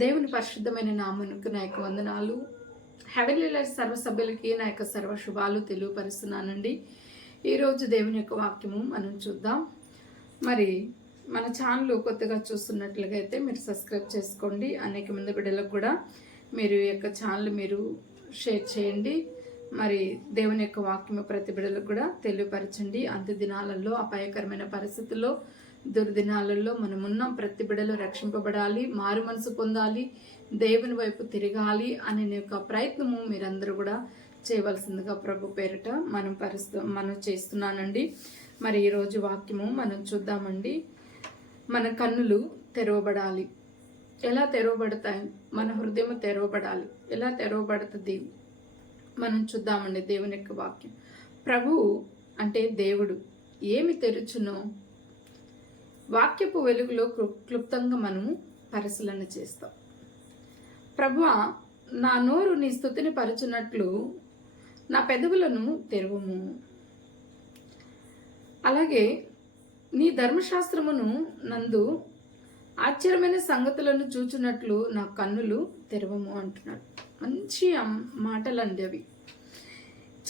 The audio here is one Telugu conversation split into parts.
దేవుని పరిశుద్ధమైన నామనుకు నా యొక్క వందనాలు. హెవెన్లీల సర్వసభ్యులకి సర్వ సభ్యులకి నా యొక్క సర్వ శుభాలు తెలియపరుస్తున్నానండి ఈరోజు దేవుని యొక్క వాక్యము మనం చూద్దాం. మరి మన ఛానల్ కొత్తగా చూస్తున్నట్లుగా అయితే మీరు సబ్స్క్రైబ్ చేసుకోండి. అనేక మంది బిడ్డలకు కూడా మీరు యొక్క ఛానల్ మీరు షేర్ చేయండి. మరి దేవుని యొక్క వాక్యము ప్రతి బిడ్డలకు కూడా తెలియపరచండి. అంత్య దినాలలో అపాయకరమైన పరిస్థితుల్లో దుర్దినాలలో మనం ప్రతి బిడలో రక్షింపబడాలి. మారు మనసు పొందాలి. దేవుని వైపు తిరగాలి అనే యొక్క ప్రయత్నము మీరందరూ కూడా చేయవలసిందిగా ప్రభు పేరిట మనం పరిస్థితి మనం చేస్తున్నానండి. మరి ఈరోజు వాక్యము మనం చూద్దామండి. మన కన్నులు తెరవబడాలి. ఎలా తెరవబడతాయి? మన హృదయం తెరవబడాలి. ఎలా తెరవబడుతుంది? మనం చూద్దామండి దేవుని యొక్క వాక్యం. ప్రభు అంటే దేవుడు. ఏమి తెరుచునో? వాక్యపు వెలుగులో క్లు- క్లుప్తంగా మనము పరిశీలన చేస్తాం. ప్రభు నా నోరు నీ స్థుతిని పరచునట్లు నా పెదవులను తెరువము. అలాగే నీ ధర్మశాస్త్రమును నందు ఆశ్చర్యమైన సంగతులను చూచున్నట్లు నా కన్నులు తెరవము అంటున్నాడు. మంచి మాటలు అండి అవి.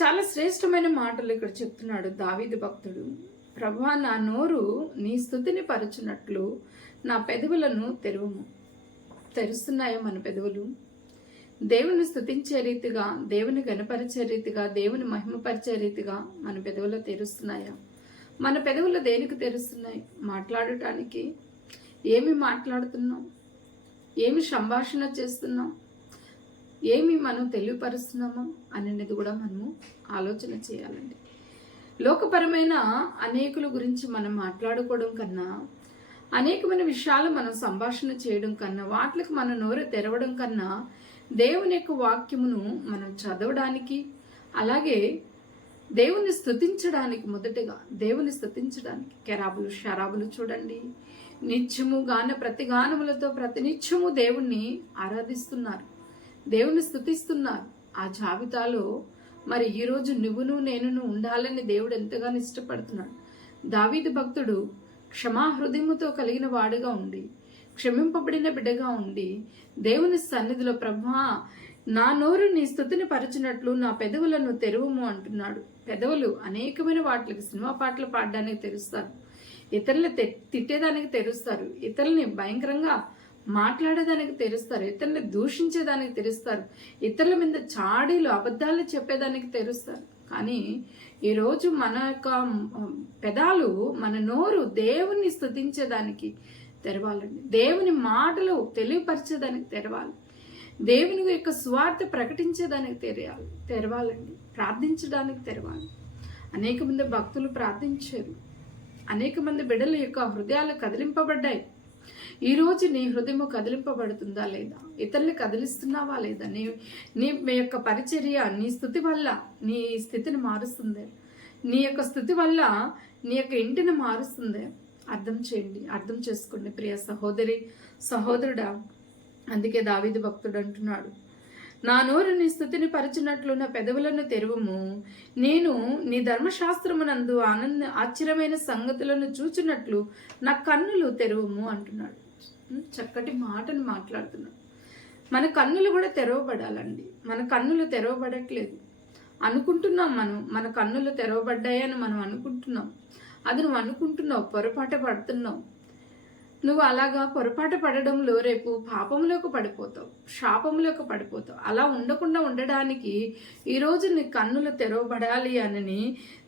చాలా శ్రేష్టమైన మాటలు ఇక్కడ చెప్తున్నాడు దావీదు భక్తుడు. ప్రభా నా నోరు నీ స్థుతిని పరచునట్లు నా పెదవులను తెరువము. తెరుస్తున్నాయో మన పెదవులు? దేవుని స్థుతించే రీతిగా దేవుని గణపరిచే రీతిగా దేవుని మహిమపరిచే రీతిగా మన పెదవులు తెరుస్తున్నాయా? మన పెదవులు దేనికి తెరుస్తున్నాయి? మాట్లాడటానికి. ఏమి మాట్లాడుతున్నాం? ఏమి సంభాషణ చేస్తున్నాం? ఏమి మనం తెలియపరుస్తున్నామో? అనేది కూడా మనము ఆలోచన చేయాలండి. లోకపరమైన అనేకుల గురించి మనం మాట్లాడుకోవడం కన్నా అనేకమైన విషయాలు మనం సంభాషణ చేయడం కన్నా వాటికి మన నోరు తెరవడం కన్నా దేవుని యొక్క వాక్యమును మనం చదవడానికి అలాగే దేవుని స్థుతించడానికి మొదటగా దేవుని స్థుతించడానికి. కెరాబులు షరాబులు చూడండి. నిత్యము గాన ప్రతి గానములతో ప్రతి నిత్యము దేవుణ్ణి ఆరాధిస్తున్నారు. దేవుని స్థుతిస్తున్నారు. ఆ జాబితాలో మరి ఈరోజు నువ్వును నేనును ఉండాలని దేవుడు ఎంతగానో ఇష్టపడుతున్నాడు. దావీదు భక్తుడు క్షమాహృదయముతో కలిగిన వాడుగా ఉండి క్షమింపబడిన బిడ్డగా ఉండి దేవుని సన్నిధిలో ప్రభా నా నోరు నీ స్థుతిని పరచినట్లు నా పెదవులను తెరువుము అంటున్నాడు. పెదవులు అనేకమైన వాటికి సినిమా పాటలు పాడడానికి తెరుస్తారు. ఇతరులు తిట్టేదానికి తెరుస్తారు. ఇతరుల్ని భయంకరంగా మాట్లాడేదానికి తెరుస్తారు ఇతరుని దూషించేదానికి తెరుస్తారు ఇతరుల మీద చాడీలు అబద్ధాలు చెప్పేదానికి తెరుస్తారు. కానీ ఈరోజు మన యొక్క పెదాలు మన నోరు దేవుణ్ణి స్థుతించేదానికి తెరవాలండి దేవుని మాటలు తెలియపరిచేదానికి తెరవాలి. దేవుని యొక్క స్వార్థ ప్రకటించేదానికి తెరవాలి. తెరవాలండి ప్రార్థించడానికి తెరవాలి. అనేక మంది భక్తులు ప్రార్థించారు. అనేక మంది బిడ్డల యొక్క హృదయాలు కదిలింపబడ్డాయి. ఈ రోజు నీ హృదయం కదిలింపబడుతుందా లేదా? ఇతరుల్ని కదిలిస్తున్నావా లేదా? నీ నీ మీ యొక్క పరిచర్య నీ స్థుతి వల్ల నీ స్థితిని మారుస్తుంది. నీ యొక్క స్థుతి వల్ల నీ యొక్క ఇంటిని మారుస్తుంది. అర్థం చేయండి అర్థం చేసుకోండి. ప్రియ సహోదరి సహోదరుడా అందుకే దావిది భక్తుడు అంటున్నాడు. నా నోరు నీ స్థుతిని పరిచినట్లు నా పెదవులను తెరువుము. నేను నీ ధర్మశాస్త్రమునందు ఆనంద ఆశ్చర్యమైన సంగతులను చూచినట్లు నా కన్నులు తెరువుము అంటున్నాడు. చక్కటి మాటను మాట్లాడుతున్నాడు. మన కన్నులు కూడా తెరవబడాలండి. మన కన్నులు తెరవబడట్లేదు. అనుకుంటున్నాం మనం మన కన్నులు తెరవబడ్డాయని మనం అనుకుంటున్నాం. అది నువ్వు అనుకుంటున్నావు పొరపాటు పడుతున్నావు. నువ్వు అలాగా పొరపాటు పడడంలో రేపు పాపంలోకి పడిపోతావు శాపంలోకి పడిపోతావు. అలా ఉండకుండా ఉండడానికి ఈరోజు నీ కన్నులు తెరవబడాలి అని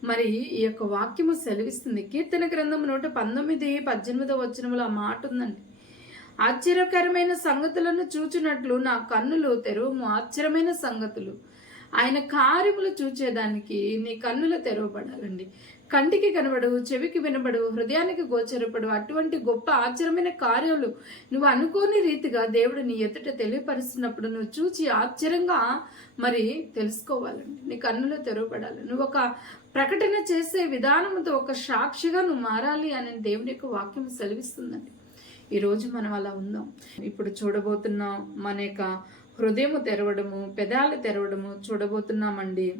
మరి ఈ యొక్క వాక్యము సెలవిస్తుంది. కీర్తన గ్రంథం నూట పంతొమ్మిది పద్దెనిమిదో వచనంలో ఆ మాట ఉందండి. ఆశ్చర్యకరమైన సంగతులను చూచినట్లు నా కన్నులు తెరవము ఆశ్చర్యమైన సంగతులు. ఆయన కార్యములు చూచేదానికి నీ కన్నులు తెరవబడాలండి. కంటికి కనబడు చెవికి వినబడు హృదయానికి గోచరపడు అటువంటి గొప్ప ఆశ్చర్యమైన కార్యాలు నువ్వు అనుకోని రీతిగా దేవుడు నీ ఎదుట తెలియపరుస్తున్నప్పుడు నువ్వు చూచి ఆశ్చర్యంగా మరి తెలుసుకోవాలండి. నీ కన్నులు తెరవబడాలి. నువ్వు ఒక ప్రకటన చేసే విధానంతో ఒక సాక్షిగా నువ్వు మారాలి అని దేవుని యొక్క వాక్యం సెలవిస్తుందండి. ఈరోజు మనం అలా ఉందాం. ఇప్పుడు చూడబోతున్నాం మన యొక్క హృదయము తెరవడము పెదాలు తెరవడము చూడబోతున్నామండి.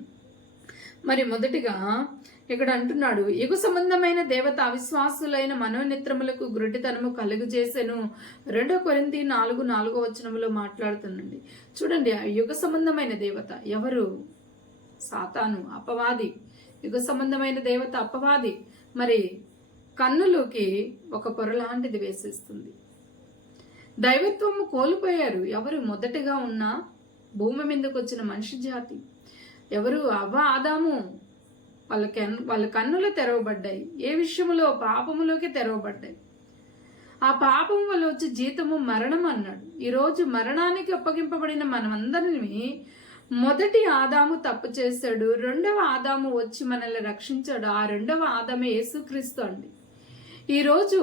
మరి మొదటిగా ఇక్కడ అంటున్నాడు యుగ సంబంధమైన దేవత అవిశ్వాసులైన మనోనిత్రములకు గురుటితనము కలుగు చేసెను రెండో కొరింది నాలుగు నాలుగో వచనములో మాట్లాడుతుందండి చూడండి ఆ యుగ సంబంధమైన దేవత ఎవరు? సాతాను అపవాది. యుగ సంబంధమైన దేవత అపవాది. మరి కన్నులోకి ఒక పొరలాంటిది వేసేస్తుంది. దైవత్వము కోల్పోయారు ఎవరు? మొదటగా ఉన్న భూమి మీదకి వచ్చిన మనిషి జాతి. ఎవరు అవ్వ ఆదాము? వాళ్ళ కన్ వాళ్ళ కన్నులు తెరవబడ్డాయి. ఏ విషయములో? పాపములోకి తెరవబడ్డాయి. ఆ పాపం వల్ల వచ్చే జీతము మరణం అన్నాడు. ఈరోజు మరణానికి అప్పగింపబడిన మనమందరినీ మొదటి ఆదాము తప్పు చేశాడు. రెండవ ఆదాము వచ్చి మనల్ని రక్షించాడు. ఆ రెండవ ఆదామే యేసుక్రీస్తు అండి. ఈరోజు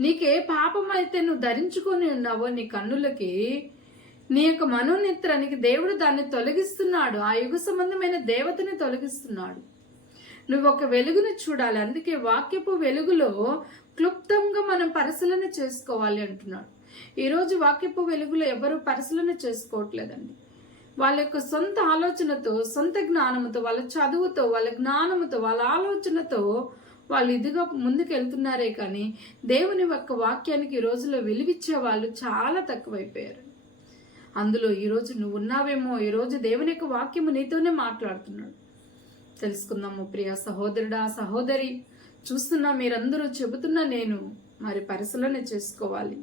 నీకే పాపం అయితే నువ్వు ధరించుకొని ఉన్నావో నీ కన్నులకి నీ యొక్క మనోనిత్రానికి దేవుడు దాన్ని తొలగిస్తున్నాడు. ఆ యుగ సంబంధమైన దేవతని తొలగిస్తున్నాడు. నువ్వు ఒక వెలుగుని చూడాలి. అందుకే వాక్యపు వెలుగులో క్లుప్తంగా మనం పరిశీలన చేసుకోవాలి అంటున్నాడు. ఈరోజు వాక్యపు వెలుగులో ఎవరు పరిశీలన చేసుకోవట్లేదండి. వాళ్ళ యొక్క సొంత ఆలోచనతో సొంత జ్ఞానంతో వాళ్ళ చదువుతో వాళ్ళ జ్ఞానంతో వాళ్ళ ఆలోచనతో వాళ్ళు ఇదిగా ముందుకెళ్తున్నారే కానీ దేవుని యొక్క వాక్యానికి ఈ రోజులో విలువిచ్చే వాళ్ళు చాలా తక్కువైపోయారు. అందులో ఈరోజు నువ్వు ఉన్నావేమో ఈరోజు దేవుని యొక్క వాక్యము నీతోనే మాట్లాడుతున్నాడు. తెలుసుకుందాము ప్రియ సహోదరుడా సహోదరి. చూస్తున్నా మీరందరూ చెబుతున్న నేను మరి పరిశీలన చేసుకోవాలి.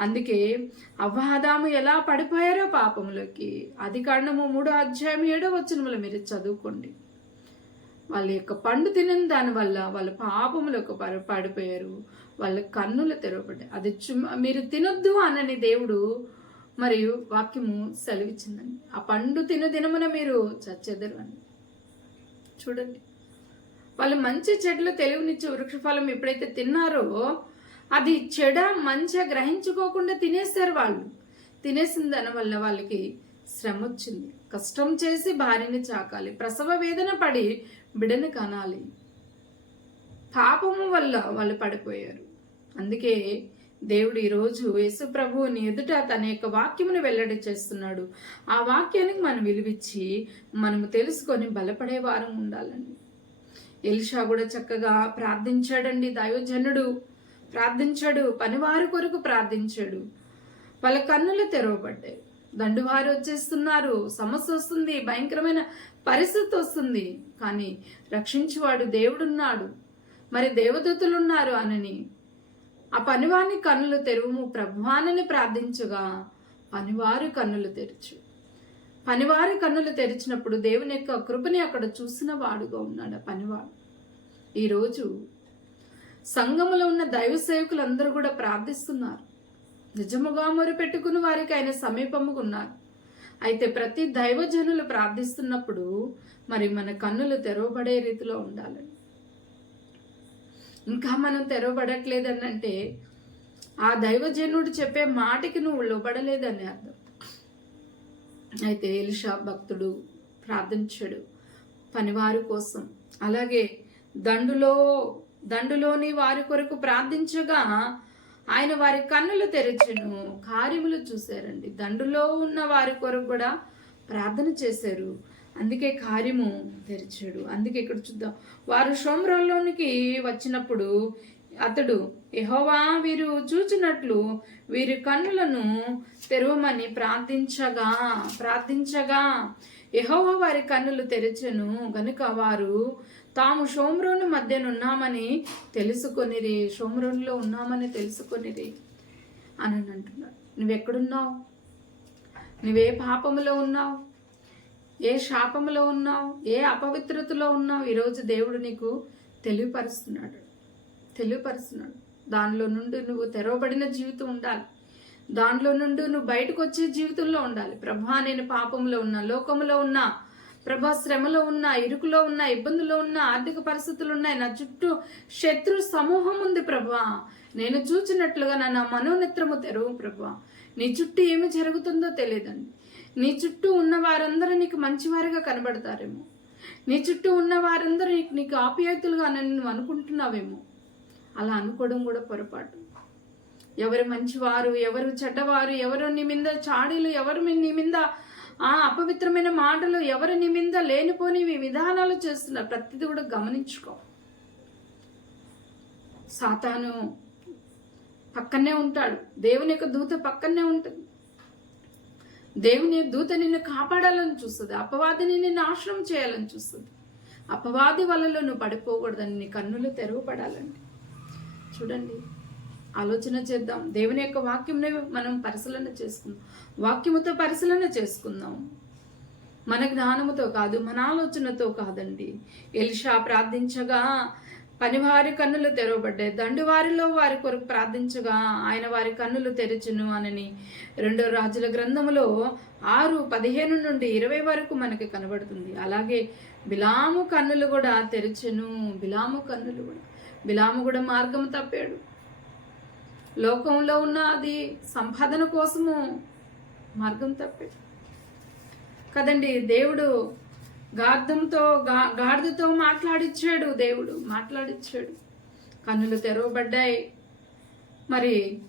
అందుకే అవ్వాదాము ఎలా పడిపోయారో పాపములోకి అది కారణము మూడో అధ్యాయం ఏడో వచనములు మీరు చదువుకోండి. వాళ్ళ యొక్క పండు తినని దానివల్ల వాళ్ళ పాపములకు పడి పడిపోయారు. వాళ్ళ కన్నులు తెరవబడ్డాయి. అది చు- మీరు తినొద్దు అనని దేవుడు మరియు వాక్యము సెలవిచ్చిందండి. ఆ పండు తిన దినమున మీరు చచ్చెదరు అని చూడండి. వాళ్ళు మంచి చెట్లు తెలివినిచ్చే వృక్షఫలం ఎప్పుడైతే తిన్నారో అది చెడ మంచిగా గ్రహించుకోకుండా తినేస్తారు వాళ్ళు. తినేసిన దాని వల్ల వాళ్ళకి శ్రమ వచ్చింది. కష్టం చేసి భార్యని చాకాలి ప్రసవ వేదన పడి బిడని కనాలి. పాపము వల్ల వాళ్ళు పడిపోయారు. అందుకే దేవుడు ఈరోజు యేసు ప్రభువుని ఎదుట తన యొక్క వాక్యమును వెల్లడి చేస్తున్నాడు. ఆ వాక్యానికి మనం విలువిచ్చి మనము తెలుసుకొని బలపడే వారం ఉండాలండి. ఎలిషా కూడా చక్కగా ప్రార్థించాడండి. దైవజనుడు ప్రార్థించాడు. పనివారి కొరకు ప్రార్థించాడు. వాళ్ళ కన్నులు తెరవబడ్డాయి. దండువారు వచ్చేస్తున్నారు. సమస్య వస్తుంది. భయంకరమైన పరిస్థితి వస్తుంది. కానీ రక్షించేవాడు దేవుడున్నాడు. మరి దేవదూతలు అనని ఆ పనివాని కన్నులు తెరువుము ప్రభువానని ప్రార్థించగా. పనివారి కన్నులు తెరచు. పనివారి కన్నులు తెరిచినప్పుడు దేవుని యొక్క కృపని అక్కడ చూసిన వాడుగా ఉన్నాడు ఆ పనివాడు. ఈరోజు సంఘములో ఉన్న దైవ సేవకులందరూ కూడా ప్రార్థిస్తున్నారు. నిజముగా మొరుపెట్టుకుని వారికి ఆయన సమీపముకున్నారు అయితే ప్రతి దైవజనులు ప్రార్థిస్తున్నప్పుడు మరి మన కన్నులు తెరవబడే రీతిలో ఉండాలండి. ఇంకా మనం తెరవబడట్లేదని అంటే ఆ దైవజనుడు చెప్పే మాటకి నువ్వు లోబడలేదని అర్థం. అయితే ఎలిషా భక్తుడు ప్రార్థించాడు పనివారి కోసం. అలాగే దండులో దండులోని వారి కొరకు ప్రార్థించగా ఆయన వారి కన్నులు తెరిచను కార్యములు చూశారండి. దండులో ఉన్న వారి కొరకు కూడా ప్రార్థన చేశారు. అందుకే కార్యము తెరిచాడు. అందుకే ఇక్కడ చూద్దాం. వారు సోమరంలోనికి వచ్చినప్పుడు అతడు ఎహోవా వీరు చూచినట్లు వీరి కన్నులను తెరవమని ప్రార్థించగా ప్రార్థించగా ఎహోవా వారి కన్నులు తెరిచెను. గనుక వారు తాము షోమ్రోను మధ్యనున్నామని తెలుసుకొనిరి షోమ్రోన్లో ఉన్నామని తెలుసుకొనిరి అని అంటున్నాడు. నువ్వెక్కడున్నావు? నువ్వే పాపములో ఉన్నావు? ఏ శాపములో ఉన్నావు? ఏ అపవిత్రతలో ఉన్నావు? ఈరోజు దేవుడు నీకు తెలియపరుస్తున్నాడు. తెలియపరుస్తున్నాడు. దానిలో నుండి నువ్వు తెరవబడిన జీవితం ఉండాలి. దానిలో నుండి నువ్వు బయటకు వచ్చే జీవితంలో ఉండాలి. ప్రభా నేను పాపంలో ఉన్నా లోకములో ఉన్నా ప్రభా శ్రమలో ఉన్నా ఇరుకులో ఉన్నా ఇబ్బందులో ఉన్నా ఆర్థిక పరిస్థితులు ఉన్నాయి. నా చుట్టూ శత్రు సమూహం ఉంది ప్రభా. నేను చూచినట్లుగా నా నా మనోనేత్రము తెరువు ప్రభా. నీ చుట్టూ ఏమి జరుగుతుందో తెలియదండి. నీ చుట్టూ ఉన్న వారందరూ నీకు మంచివారుగా కనబడతారేమో. నీ చుట్టూ ఉన్న వారందరూ నీకు నీకు ఆప్యాయతులుగా నువ్వు అనుకుంటున్నావేమో. అలా అనుకోవడం కూడా పొరపాటు. ఎవరు మంచివారు ఎవరు చెడ్డవారు ఎవరు నీ మీద చాడీలు ఎవరు నీ మీద ఆ అపవిత్రమైన మాటలు ఎవరు నీ మీద లేనిపోని విధానాలు చేస్తున్నారు ప్రతిదీ కూడా గమనించుకో. సాతాను పక్కనే ఉంటాడు. దేవుని యొక్క దూత పక్కనే ఉంటుంది దేవుని దూత నిన్ను కాపాడాలని చూస్తుంది. అపవాదిని నిన్ను నాశనం చేయాలని చూస్తుంది. అపవాది వలలో నువ్వు పడిపోకూడదని నీ కన్నులు తెరవబడాలండి. చూడండి ఆలోచన చేద్దాం. దేవుని యొక్క వాక్యంని మనం పరిశీలన చేసుకుందాం. వాక్యముతో పరిశీలన చేసుకుందాం. మన జ్ఞానముతో కాదు మన ఆలోచనతో కాదండి. ఎలిషా ప్రార్థించగా పనివారి కన్నులు తెరవబడ్డాయి. దండువారిలో వారి కొరకు ప్రార్థించగా ఆయన వారి కన్నులు తెరచును అనని రెండో రాజుల గ్రంథములో ఆరు పదిహేను నుండి ఇరవై వరకు మనకి కనబడుతుంది. అలాగే బిలాము కన్నులు కూడా తెరచును. బిలాము కన్నులు కూడా. బిలాము కూడా మార్గం తప్పాడు. లోకంలో ఉన్న అది సంపాదన కోసము మార్గం తప్పాడు. కదండి దేవుడు గార్ధంతో గా గాడిదతో మాట్లాడిచ్చాడు దేవుడు మాట్లాడిచ్చాడు. కన్నులు తెరవబడ్డాయి. మరి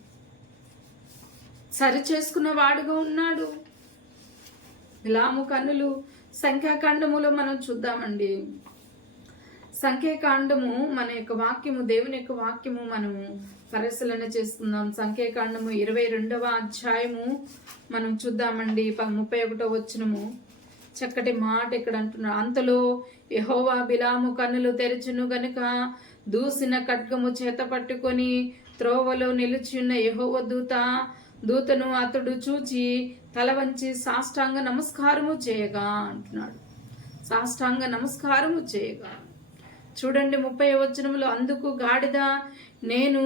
సరి చేసుకున్న వాడుగా ఉన్నాడు. బిలాము కన్నులు సంఖ్యాకాండములో మనం చూద్దామండి. సంఖ్యాకాండము మన యొక్క వాక్యము దేవుని యొక్క వాక్యము మనము పరిశీలన చేసుకుందాం సంఖ్యాకాండము ఇరవై రెండవ అధ్యాయము మనం చూద్దామండి. ముప్పై ఒకటో వచ్చినము చక్కటి మాట ఇక్కడ అంటున్నాడు. అంతలో యహోవా బిలాము కన్నులు తెరచును గనుక దూసిన ఖడ్గము చేత పట్టుకొని త్రోవలో నిలుచున్న యహోవ దూత దూతను అతడు చూచి తల వంచి సాష్టాంగ నమస్కారము చేయగా అంటున్నాడు. సాష్టాంగ నమస్కారము చేయగా. చూడండి ముప్పై వచనంలో అందుకు గాడిద నేను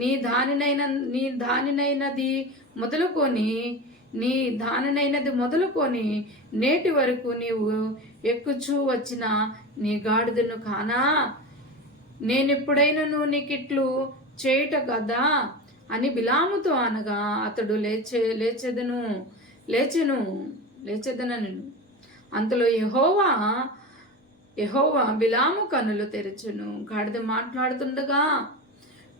నీ దానినైన నీ దానినైనది మొదలుకొని నీ దాననైనది మొదలుకొని నేటి వరకు నీవు ఎక్కుచూ వచ్చిన నీ గాడిదను కానా? నేనెప్పుడైనను నీకిట్లు చేయుట కదా అని బిలాముతో అనగా అతడు లేచే లేచెదను లేచెను లేచెదనను. అంతలో యహోవా యహోవా బిలాము కన్నులు తెరచును. గాడిద మాట్లాడుతుండగా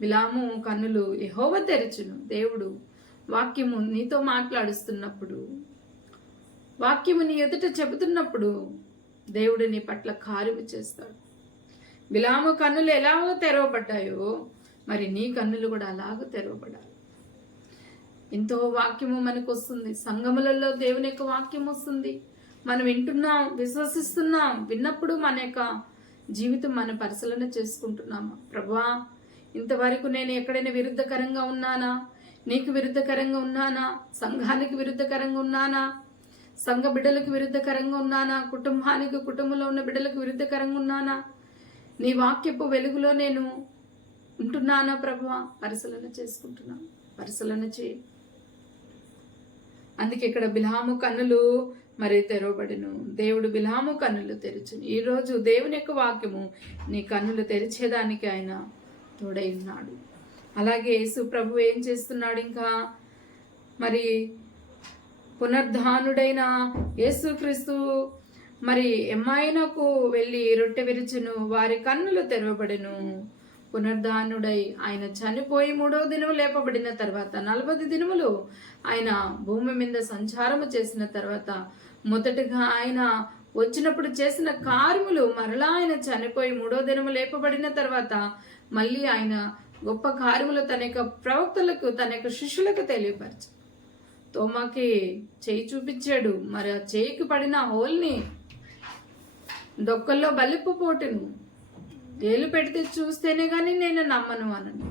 బిలాము కన్నులు యహోవ తెరచును. దేవుడు వాక్యము నీతో మాట్లాడుస్తున్నప్పుడు వాక్యము నీ ఎదుట చెబుతున్నప్పుడు దేవుడు నీ పట్ల కార్యము చేస్తాడు. విలాము కన్నులు ఎలాగో తెరవబడ్డాయో మరి నీ కన్నులు కూడా అలాగో తెరవబడాలి. ఎంతో వాక్యము మనకు వస్తుంది సంగములలో దేవుని యొక్క వాక్యం వస్తుంది. మనం వింటున్నాం విశ్వసిస్తున్నాం విన్నప్పుడు మన యొక్క జీవితం మనం పరిశీలన చేసుకుంటున్నామా? ప్రభా ఇంతవరకు నేను ఎక్కడైనా విరుద్ధకరంగా ఉన్నానా? నీకు విరుద్ధకరంగా ఉన్నానా? సంఘానికి విరుద్ధకరంగా ఉన్నానా? సంఘ బిడ్డలకు విరుద్ధకరంగా ఉన్నానా? కుటుంబానికి కుటుంబంలో ఉన్న బిడ్డలకు విరుద్ధకరంగా ఉన్నానా? నీ వాక్యపు వెలుగులో నేను ఉంటున్నానా ప్రభు? పరిశీలన చేసుకుంటున్నాను. పరిశీలన చేయి. అందుకే ఇక్కడ బిలాము కన్నులు మరి తెరవబడిను. దేవుడు బిలాము కన్నులు తెరచును. ఈరోజు దేవుని యొక్క వాక్యము నీ కన్నులు తెరిచేదానికి ఆయన తోడై ఉన్నాడు. అలాగే యేసు ప్రభు ఏం చేస్తున్నాడు ఇంకా? మరి పునర్ధానుడైన యేసుక్రీస్తు మరి ఎమ్మాయినకు వెళ్ళి రొట్టె విరుచును వారి కన్నులు తెరవబడెను. పునర్ధానుడై ఆయన చనిపోయి మూడో దినము లేపబడిన తర్వాత నలభై దినములు ఆయన భూమి మీద సంచారము చేసిన తర్వాత మొదటగా ఆయన వచ్చినప్పుడు చేసిన కార్ములు మరలా ఆయన చనిపోయి మూడో దినము లేపబడిన తర్వాత మళ్ళీ ఆయన గొప్ప కార్యములు తన యొక్క ప్రవక్తలకు తన యొక్క శిష్యులకు తెలియపరచు. తోమాకి చేయి చూపించాడు. మరి ఆ చేయికి పడిన హోల్ని దొక్కల్లో బలిప్పు పోటును ఏలు పెడితే చూస్తేనే కానీ నేను నమ్మను అనండి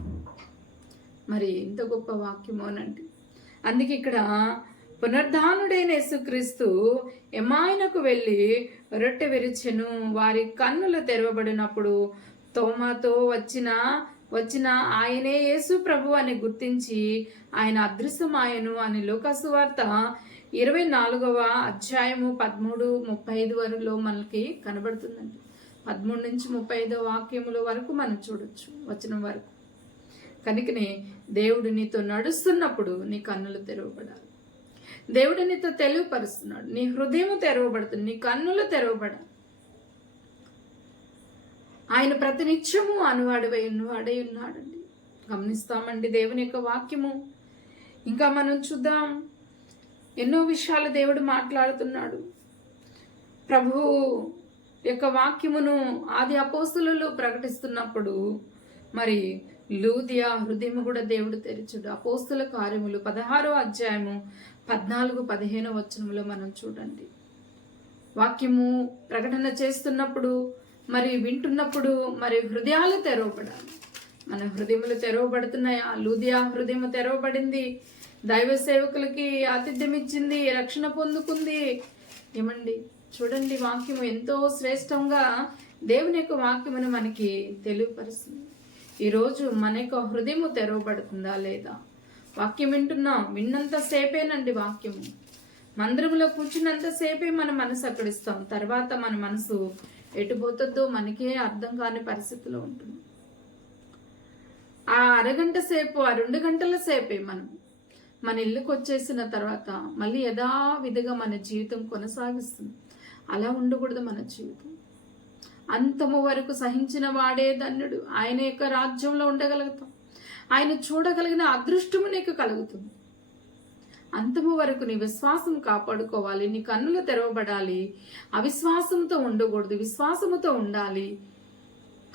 మరి ఎంత గొప్ప వాక్యమోనండి అందుకే ఇక్కడ పునర్ధానుడైన యేసుక్రీస్తు ఎమాయనకు వెళ్ళి రొట్టె విరిచెను వారి కన్నులు తెరవబడినప్పుడు తోమాతో వచ్చిన వచ్చిన ఆయనే యేసు ప్రభు అని గుర్తించి ఆయన అదృశ్యమాయను అని లోకసు వార్త ఇరవై నాలుగవ అధ్యాయము పదమూడు ముప్పై ఐదు వరకులో మనకి కనబడుతుందండి. పదమూడు నుంచి ముప్పై ఐదో వాక్యముల వరకు మనం చూడొచ్చు వచనం వరకు. కనుకనే దేవుడు నీతో నడుస్తున్నప్పుడు నీ కన్నులు తెరవబడాలి. దేవుడు నీతో తెలియపరుస్తున్నాడు నీ హృదయం తెరవబడుతుంది నీ కన్నులు తెరవబడాలి. ఆయన ప్రతినిత్యము అనువాడువై ఉన్నవాడై ఉన్నాడండి. గమనిస్తామండి దేవుని యొక్క వాక్యము. ఇంకా మనం చూద్దాం. ఎన్నో విషయాలు దేవుడు మాట్లాడుతున్నాడు. ప్రభు యొక్క వాక్యమును ఆది అపోస్తులలో ప్రకటిస్తున్నప్పుడు మరి లూదియా హృదయం కూడా దేవుడు తెరచుడు. అపోస్తుల కార్యములు పదహారో అధ్యాయము పద్నాలుగు పదిహేను వచనములో మనం చూడండి. వాక్యము ప్రకటన చేస్తున్నప్పుడు మరి వింటున్నప్పుడు మరి హృదయాలు తెరవబడాలి. మన హృదయములు తెరవబడుతున్నాయా. లూదియా హృదయం తెరవబడింది. దైవ సేవకులకి ఆతిథ్యం ఇచ్చింది. రక్షణ పొందుకుంది. ఏమండి? చూడండి వాక్యం ఎంతో శ్రేష్టంగా దేవుని యొక్క వాక్యమును మనకి తెలియపరుస్తుంది. ఈరోజు మన యొక్క హృదయము తెరవబడుతుందా లేదా? వాక్యం వింటున్నాం. విన్నంత సేపేనండి వాక్యము. మందిరంలో కూర్చున్నంత సేపే మన మనసు అక్కడిస్తాం తర్వాత మన మనసు ఎటు పోతుందో మనకే అర్థం కాని పరిస్థితిలో ఉంటుంది ఆ అరగంట సేపు ఆ రెండు గంటల సేపే మనం మన ఇల్లుకి వచ్చేసిన తర్వాత మళ్ళీ యథావిధిగా మన జీవితం కొనసాగిస్తుంది. అలా ఉండకూడదు మన జీవితం. అంతము వరకు సహించిన వాడే ధన్యుడు. ఆయన యొక్క రాజ్యంలో ఉండగలుగుతాం. ఆయన చూడగలిగిన అదృష్టము నీకు కలుగుతుంది. అంతము వరకు నీ విశ్వాసం కాపాడుకోవాలి నీ కన్నులు తెరవబడాలి. అవిశ్వాసంతో ఉండకూడదు విశ్వాసముతో ఉండాలి.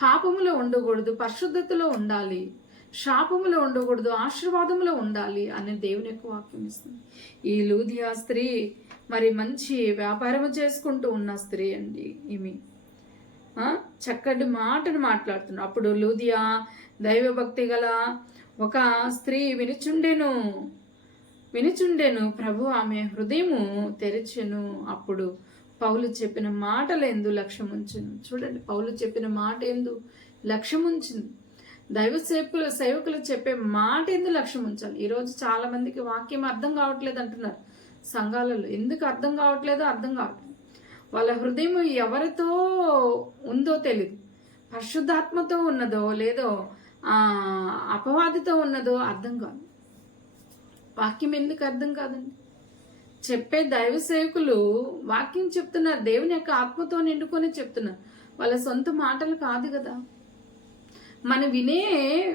పాపములో ఉండకూడదు పరిశుద్ధతలో ఉండాలి. శాపములో ఉండకూడదు ఆశీర్వాదములో ఉండాలి అనే దేవుని యొక్క వాక్యం ఇస్తుంది. ఈ లూధియా స్త్రీ మరి మంచి వ్యాపారం చేసుకుంటూ ఉన్న స్త్రీ అండి ఈమె. చక్కటి మాటను మాట్లాడుతున్నాడు. అప్పుడు లూదియా దైవభక్తి గల ఒక స్త్రీ వినిచుండెను. వినుచుండెను. ప్రభు ఆమె హృదయము తెరిచెను. అప్పుడు పౌలు చెప్పిన మాటలు ఎందు లక్ష్యముంచును. చూడండి పౌలు చెప్పిన మాట ఎందు లక్ష్యముంచింది దైవ సేవకులు సేవకులు చెప్పే మాట ఎందు లక్ష్యం ఉంచాలి ఈరోజు చాలా మందికి వాక్యం అర్థం కావట్లేదు అంటున్నారు. సంఘాలలో ఎందుకు అర్థం కావట్లేదో అర్థం కావట్లేదు. వాళ్ళ హృదయం ఎవరితో ఉందో తెలియదు పరిశుద్ధాత్మతో ఉన్నదో లేదో అపవాదితో ఉన్నదో అర్థం కాదు. వాక్యం ఎందుకు అర్థం కాదండి? చెప్పే దైవ సేవకులు వాక్యం చెప్తున్నారు దేవుని యొక్క ఆత్మతో నిండుకొని చెప్తున్నారు. వాళ్ళ సొంత మాటలు కాదు కదా. మన వినే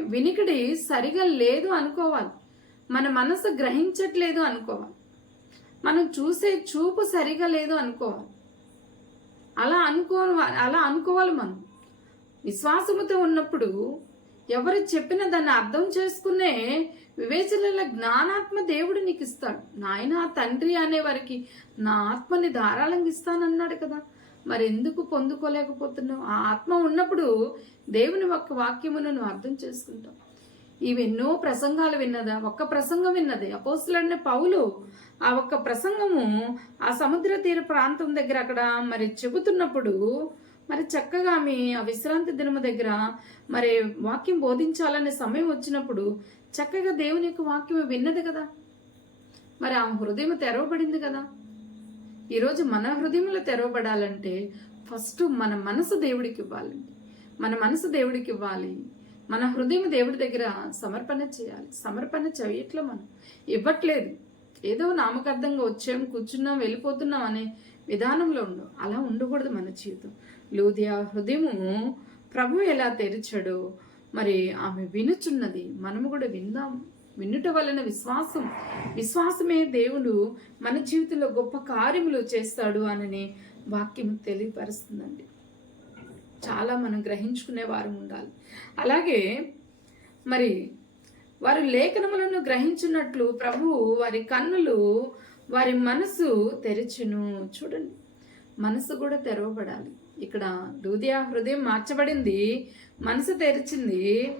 వినికిడి సరిగా లేదు అనుకోవాలి. మన మనసు గ్రహించట్లేదు అనుకోవాలి. మనం చూసే చూపు సరిగా లేదు అనుకోవాలి. అలా అనుకో అలా అనుకోవాలి మనం. విశ్వాసముతో ఉన్నప్పుడు ఎవరు చెప్పిన దాన్ని అర్థం చేసుకునే వివేచనల జ్ఞానాత్మ దేవుడు నీకు ఇస్తాడు నాయన తండ్రి అనే వారికి నా ఆత్మని ధారాళంగా ఇస్తానన్నాడు కదా. మరి ఎందుకు పొందుకోలేకపోతున్నావు? ఆ ఆత్మ ఉన్నప్పుడు దేవుని ఒక్క వాక్యమును నువ్వు అర్థం చేసుకుంటావు. ఇవి ఎన్నో ప్రసంగాలు విన్నదా? ఒక్క ప్రసంగం విన్నది. అపోస్తులైన పౌలు ఆ ఒక్క ప్రసంగము ఆ సముద్ర తీర ప్రాంతం దగ్గర అక్కడ మరి చెబుతున్నప్పుడు మరి చక్కగా ఆమె ఆ విశ్రాంతి దినము దగ్గర మరి వాక్యం బోధించాలనే సమయం వచ్చినప్పుడు చక్కగా దేవుని యొక్క వాక్యం విన్నది కదా. మరి ఆ హృదయం తెరవబడింది కదా. ఈరోజు మన హృదయంలో తెరవబడాలంటే ఫస్ట్ మన మనసు దేవుడికి ఇవ్వాలండి మన మనసు దేవుడికి ఇవ్వాలి. మన హృదయం దేవుడి దగ్గర సమర్పణ చేయాలి. సమర్పణ చేయట్లో మనం? ఇవ్వట్లేదు. ఏదో నామకార్థంగా వచ్చాం కూర్చున్నాం వెళ్ళిపోతున్నాం అనే విధానంలో ఉండు. అలా ఉండకూడదు మన జీవితం. లూదియా హృదయము ప్రభు ఎలా తెరిచాడు? మరి ఆమె వినుచున్నది. మనము కూడా విందాం. వినుట వలన విశ్వాసం. విశ్వాసమే దేవుడు మన జీవితంలో గొప్ప కార్యములు చేస్తాడు అని వాక్యం తెలియపరుస్తుందండి. చాలా మనం గ్రహించుకునే వారు ఉండాలి. అలాగే మరి వారు లేఖనములను గ్రహించినట్లు ప్రభు వారి కన్నులు వారి మనసు తెరిచును. చూడండి. మనసు కూడా తెరవబడాలి. ఇక్కడ లూదియా హృదయం మార్చబడింది మనసు తెరిచింది.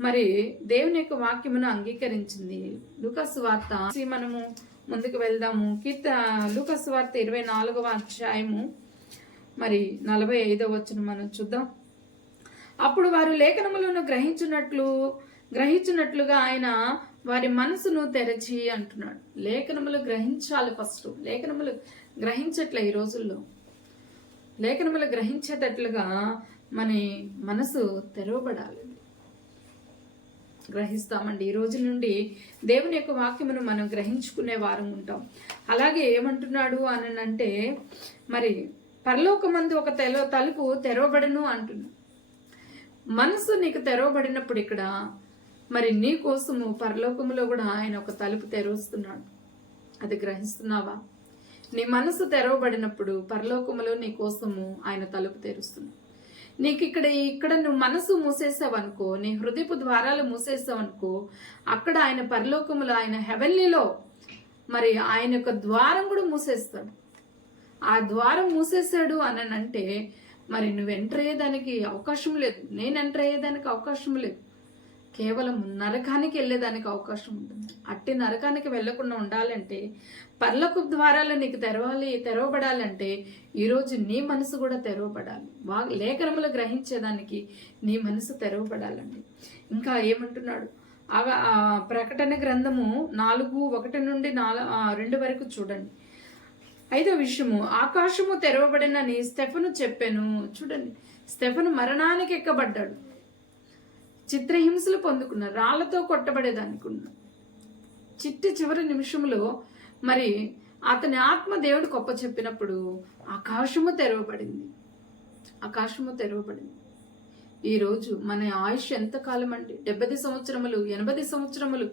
మరి దేవుని యొక్క వాక్యమును అంగీకరించింది. లూకస్ వార్త మనము ముందుకు వెళ్దాము. కీర్త లూకస్ వార్త ఇరవై నాలుగవ అధ్యాయము మరి నలభై ఐదవ వచ్చిన మనం చూద్దాం. అప్పుడు వారు లేఖనములను గ్రహించున్నట్లు గ్రహించినట్లుగా ఆయన వారి మనసును తెరచి అంటున్నాడు. లేఖనములు గ్రహించాలి ఫస్ట్ లేఖనములు గ్రహించట్లే ఈ రోజుల్లో. లేఖనములు గ్రహించేటట్లుగా మన మనసు తెరవబడాలి. గ్రహిస్తామండి. ఈ రోజు నుండి దేవుని యొక్క వాక్యమును మనం గ్రహించుకునే వారం ఉంటాం. అలాగే ఏమంటున్నాడు అని అంటే మరి పరలోకమందు ఒక తెల తలుపు తెరవబడను అంటున్నాడు. మనసు నీకు తెరవబడినప్పుడు ఇక్కడ మరి నీ కోసము పరలోకములో కూడా ఆయన ఒక తలుపు తెరుస్తున్నాడు అది గ్రహిస్తున్నావా? నీ మనసు తెరవబడినప్పుడు పరలోకములో నీ కోసము ఆయన తలుపు తెరుస్తుంది. నీకు ఇక్కడ ఇక్కడ నువ్వు మనసు మూసేసావనుకో నీ హృదయపు ద్వారాలు మూసేసావనుకో అక్కడ ఆయన పరలోకములో ఆయన హెవెన్లీలో మరి ఆయన యొక్క ద్వారం కూడా మూసేస్తాడు. ఆ ద్వారం మూసేశాడు అని అంటే మరి నువ్వు ఎంటర్ అయ్యేదానికి అవకాశం లేదు. నేను ఎంటర్ అయ్యేదానికి అవకాశం లేదు. కేవలం నరకానికి వెళ్ళేదానికి అవకాశం ఉంటుంది. అట్టి నరకానికి వెళ్ళకుండా ఉండాలంటే పర్లకు ద్వారాలు నీకు తెరవాలి తెరవబడాలంటే ఈరోజు నీ మనసు కూడా తెరవబడాలి. వా లేఖనములు గ్రహించేదానికి నీ మనసు తెరవబడాలండి. ఇంకా ఏమంటున్నాడు? ఆ- ప్రకటన గ్రంథము నాలుగు ఒకటి నుండి నాలుగు రెండు వరకు చూడండి. ఐదో విషయము ఆకాశము తెరవబడినని స్టెఫను చెప్పాను. చూడండి స్టెఫను మరణానికి ఎక్కబడ్డాడు. చిత్రహింసలు పొందుకున్న రాళ్ళతో కొట్టబడేదానికి ఉన్నాడు చిట్టి చివరి నిమిషంలో మరి అతని ఆత్మ దేవుడు గొప్ప చెప్పినప్పుడు ఆకాశము తెరవబడింది. ఆకాశము తెరవబడింది. ఈరోజు మన ఆయుష్ ఎంతకాలం అండి డెబ్బై సంవత్సరములు ఎనభై సంవత్సరములు.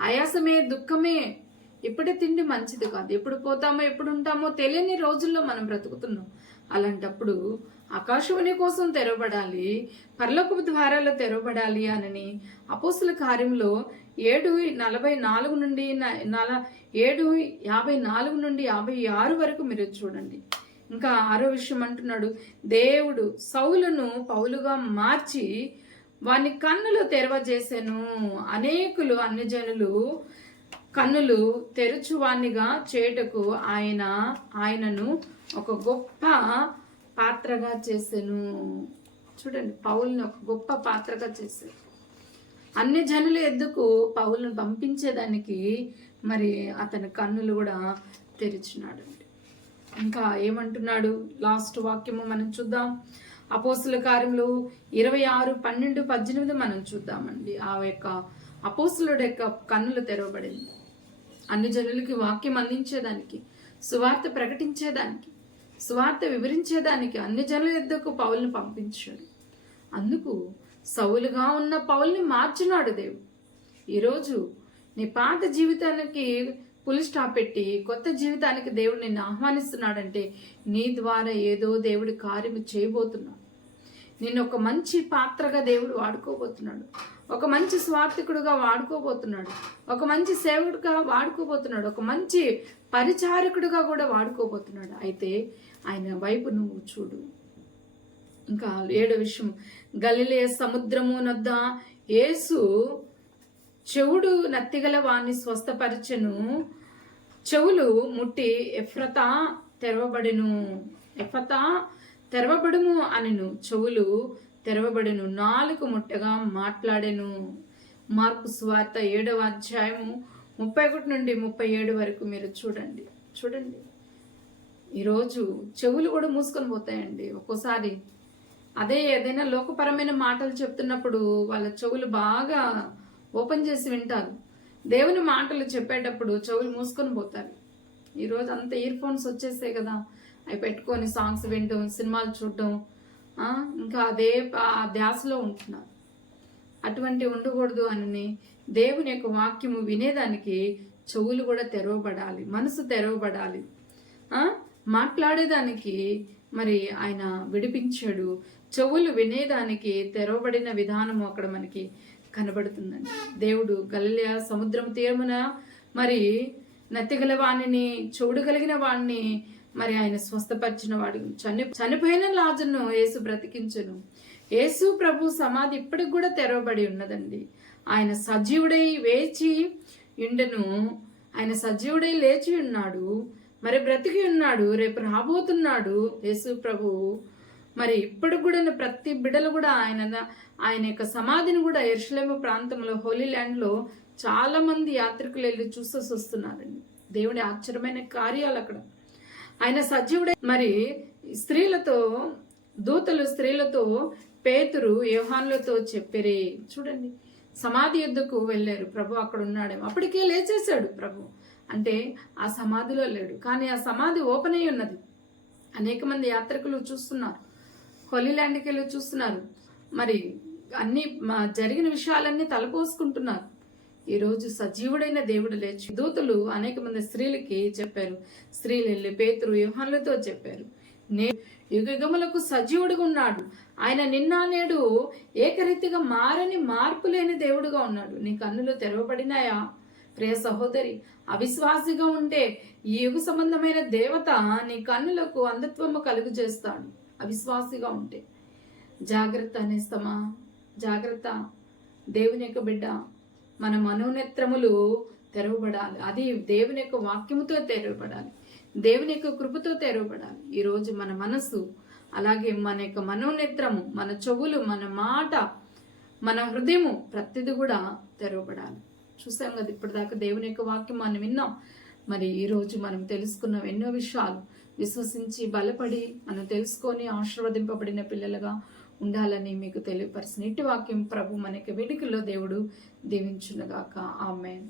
ఆయాసమే దుఃఖమే. ఎప్పుడే తిండి మంచిది కాదు. ఎప్పుడు పోతామో ఎప్పుడు ఉంటామో తెలియని రోజుల్లో మనం బ్రతుకుతున్నాం. అలాంటప్పుడు ఆకాశవాణి కోసం తెరవబడాలి పర్లోకపు ద్వారాలు తెరవబడాలి అనని అపోసుల కార్యంలో ఏడు నలభై నాలుగు నుండి నల ఏడు యాభై నాలుగు నుండి యాభై ఆరు వరకు మీరు చూడండి. ఇంకా ఆరో విషయం అంటున్నాడు దేవుడు సౌలను పౌలుగా మార్చి వాని కన్నులు తెరవజేసెను. అనేకులు అన్యజనులు కన్నులు తెరుచువానిగా చేయుటకు ఆయన ఆయనను ఒక గొప్ప పాత్రగా చేసెను. చూడండి పౌల్ని ఒక గొప్ప పాత్రగా చేశాను అన్ని జనుల ఎద్దుకు పౌలను పంపించేదానికి మరి అతని కన్నులు కూడా తెరిచినాడు ఇంకా ఏమంటున్నాడు? లాస్ట్ వాక్యము మనం చూద్దాం. అపోసుల కార్యములు ఇరవై ఆరు పన్నెండు పద్దెనిమిది మనం చూద్దామండి. ఆ యొక్క అపోసులుడు యొక్క కన్నులు తెరవబడింది. అన్ని జనులకి వాక్యం అందించేదానికి సువార్త ప్రకటించేదానికి సువార్త వివరించేదానికి అన్ని జనుల ఎద్దకు పౌల్ని పంపించాడు. అందుకు సౌలుగా ఉన్న పౌల్ని మార్చినాడు దేవుడు. ఈరోజు నీ పాత జీవితానికి పులి స్టాప్ పెట్టి కొత్త జీవితానికి దేవుడు నిన్ను ఆహ్వానిస్తున్నాడంటే నీ ద్వారా ఏదో దేవుడి కార్యం చేయబోతున్నాడు. నిన్ను ఒక మంచి పాత్రగా దేవుడు వాడుకోబోతున్నాడు. ఒక మంచి స్వార్థికుడుగా వాడుకోబోతున్నాడు. ఒక మంచి సేవకుడుగా వాడుకోబోతున్నాడు. ఒక మంచి పరిచారకుడుగా కూడా వాడుకోబోతున్నాడు. అయితే ఆయన వైపు నువ్వు చూడు. ఇంకా ఏడో విషయం. గలిలే సముద్రము నద్ద యేసు చెవుడు నత్తిగల వాణ్ణి స్వస్థపరచెను. చెవులు ముట్టి ఎఫ్రతా తెరవబడిను. ఎఫత తెరవబడుము అనిను. చెవులు తెరవబడెను. నాలుగు ముట్టగా మాట్లాడెను. మార్పు స్వార్త ఏడవ అధ్యాయము ముప్పై ఒకటి నుండి ముప్పై ఏడు వరకు మీరు చూడండి. చూడండి. ఈరోజు చెవులు కూడా మూసుకొని పోతాయండి. ఒక్కోసారి అదే ఏదైనా లోకపరమైన మాటలు చెప్తున్నప్పుడు వాళ్ళ చెవులు బాగా ఓపెన్ చేసి వింటారు. దేవుని మాటలు చెప్పేటప్పుడు చెవులు మూసుకొని పోతారు. ఈరోజు అంత ఇయర్ ఫోన్స్ వచ్చేసాయి కదా. అవి పెట్టుకొని సాంగ్స్ వినడం సినిమాలు చూడడం ఇంకా అదే ఆ ధ్యాసలో ఉంటున్నారు. అటువంటి ఉండకూడదు అని దేవుని యొక్క వాక్యము వినేదానికి చెవులు కూడా తెరవబడాలి మనసు తెరవబడాలి. మాట్లాడేదానికి మరి ఆయన విడిపించాడు. చెవులు వినేదానికి తెరవబడిన విధానము అక్కడ మనకి కనబడుతుందండి. దేవుడు గలలియా సముద్రం తీరమున మరి నత్తిగల వాణిని చూడగలిగిన వాణ్ణి మరి ఆయన స్వస్థపరిచిన వాడు చని చనిపోయిన లాజును యేసు బ్రతికించను. యేసు ప్రభు సమాధి ఇప్పటికి కూడా తెరవబడి ఉన్నదండి. ఆయన సజీవుడై వేచి ఇండను ఆయన సజీవుడై లేచి ఉన్నాడు. మరి బ్రతికి ఉన్నాడు రేపు రాబోతున్నాడు యేసు ప్రభు మరి ఇప్పుడు కూడా ప్రతి బిడలు కూడా ఆయన ఆయన యొక్క సమాధిని కూడా ఎర్షలేమ ప్రాంతంలో హోలీ ల్యాండ్లో చాలా మంది యాత్రికులు వెళ్ళి చూసేసి వస్తున్నారండి. దేవుడి ఆశ్చర్యమైన కార్యాలు అక్కడ. ఆయన సజీవుడే. మరి స్త్రీలతో దూతలు స్త్రీలతో పేతురు యోహాన్లతో చెప్పిరే. చూడండి సమాధి యుద్ధకు వెళ్ళారు. ప్రభు అక్కడ ఉన్నాడేమో. అప్పటికే లేచేశాడు ప్రభు. అంటే ఆ సమాధిలో లేడు. కానీ ఆ సమాధి ఓపెన్ అయి ఉన్నది. అనేక మంది యాత్రికులు చూస్తున్నారు. హోలీల్యాండ్కి వెళ్ళి చూస్తున్నారు. మరి అన్ని మా జరిగిన విషయాలన్నీ తలపోసుకుంటున్నారు. ఈరోజు సజీవుడైన దేవుడు లేచి దూతలు అనేక మంది స్త్రీలకి చెప్పారు. స్త్రీలు వెళ్ళి పేతురు యుహాన్లతో చెప్పారు. నే యుగములకు సజీవుడిగా ఉన్నాడు. ఆయన నిన్న నేడు ఏకరీతిగా మారని మార్పు లేని దేవుడుగా ఉన్నాడు. నీ కన్నులు తెరవబడినాయా? ప్రియ సహోదరి అవిశ్వాసిగా ఉంటే ఈ యుగ సంబంధమైన దేవత నీ కన్నులకు అంధత్వము కలుగు చేస్తాడు అవిశ్వాసిగా ఉంటే. జాగ్రత్త అనేస్తమా జాగ్రత్త. దేవుని యొక్క బిడ్డ మన మనోనేత్రములు తెరవబడాలి. అది దేవుని యొక్క వాక్యముతో తెరవబడాలి. దేవుని యొక్క కృపతో తెరవబడాలి. ఈరోజు మన మనసు అలాగే మన యొక్క మనోనేత్రము మన చెవులు మన మాట మన హృదయము ప్రతిది కూడా తెరవబడాలి. చూసాం కదా ఇప్పటిదాకా దేవుని యొక్క వాక్యం మనం విన్నాం. మరి ఈరోజు మనం తెలుసుకున్న ఎన్నో విషయాలు. విశ్వసించి బలపడి మనం తెలుసుకొని ఆశీర్వదింపబడిన పిల్లలుగా ఉండాలని మీకు తెలియపరిచిన ఇటు వాక్యం ప్రభు మనకి వెనుకలో దేవుడు దీవించునుగాక. ఆమెన్.